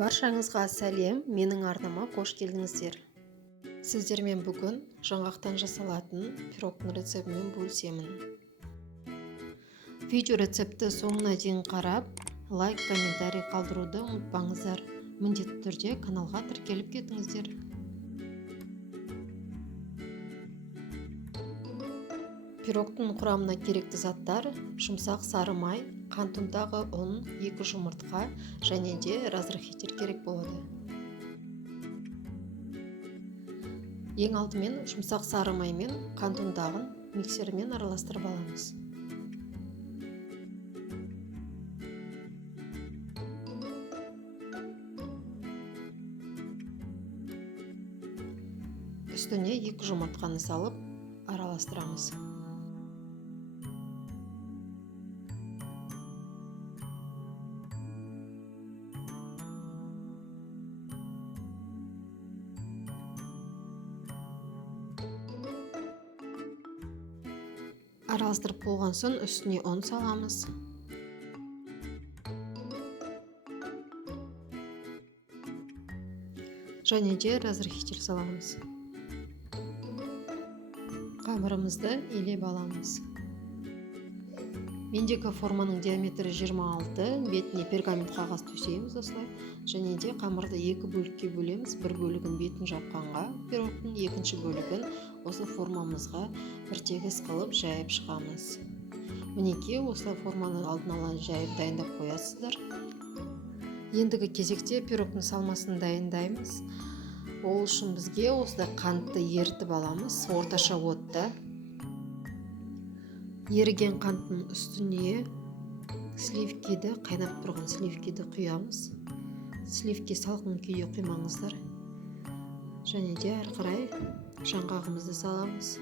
Баршаңызға сәлем, менің арнама қош келдіңіздер. Сіздермен бүгін жаңғақтан жасалатын пирогтың рецептімен бөлісемін. Видео рецепті соңына дейін қарап, лайк, комментарий қалдыруды ұмытпаңыздар. Міндетті түрде каналға тіркеліп кетіңіздер. Пирогтың құрамына керекті заттар: жұмсақ сары май, қант ұнтағы, ұн, 2 жұмыртқа және де разрыхитель керек болады. Ең алдымен жұмсақ сары май мен қант ұнтағын миксермен араластырып аламыз. Үстіне 2 жұмыртқаны салып араластырамыз. Араластырып болған соң үстіне ұн саламыз. Және де разрыхитель саламыз. Қамырымызды илеп аламыз. Мендегі форманың диаметрі 26, бетіне пергамент қағаз төсейміз осылай. Және де қамырды 2 бөлікке бөлеміз. Бір бөлігін бетін жапқанға, пирогтың екінші бөлігін осы формамызға бір тегіс қылып жайып шығамыз. Мінекей осылай форманы алдын ала жайып дайындап қоясыздар. Ендігі кезекте пирогтың салмасын дайындаймыз. Ол үшін бізге осылай қантты ерітіп аламыз орташа отта. Еріген қанттың үстіне сливкиді, қайнап тұрған сливкиді құямыз. Сливки салқын күйде құймаңыздар. Және де әрі қарай жаңғағымызды саламыз.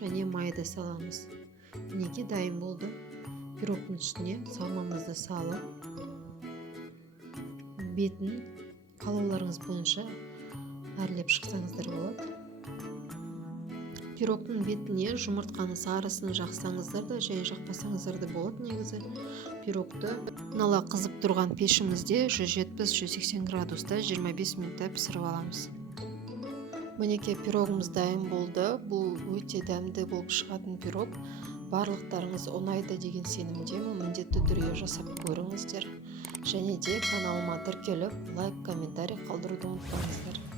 Және майды саламыз. Мінекей дайын болды. Пирогтың үстіне салмамызды салып, бетін қалауларыңыз бойынша әрлеп шықсаңыздар болады. Пирогтың бетіне жұмыртқаны сарысын жақсаңыздар да, және жақпасаңыздар да болады негізі. Пирогты нала қызып тұрған пешімізде 170-180 градуста 25 минутта пісіріп аламыз. Мінекей пирогымыз дайын болды. Бұл өте дәмді болып шығатын пирог. Барлықтарыңыз ұнайды деген сенімдемін. Міндетті түрде жасап көріңіздер. Және де каналыма тіркеліп, лайк, комментарий қалдыруды ұмытпаңыздар.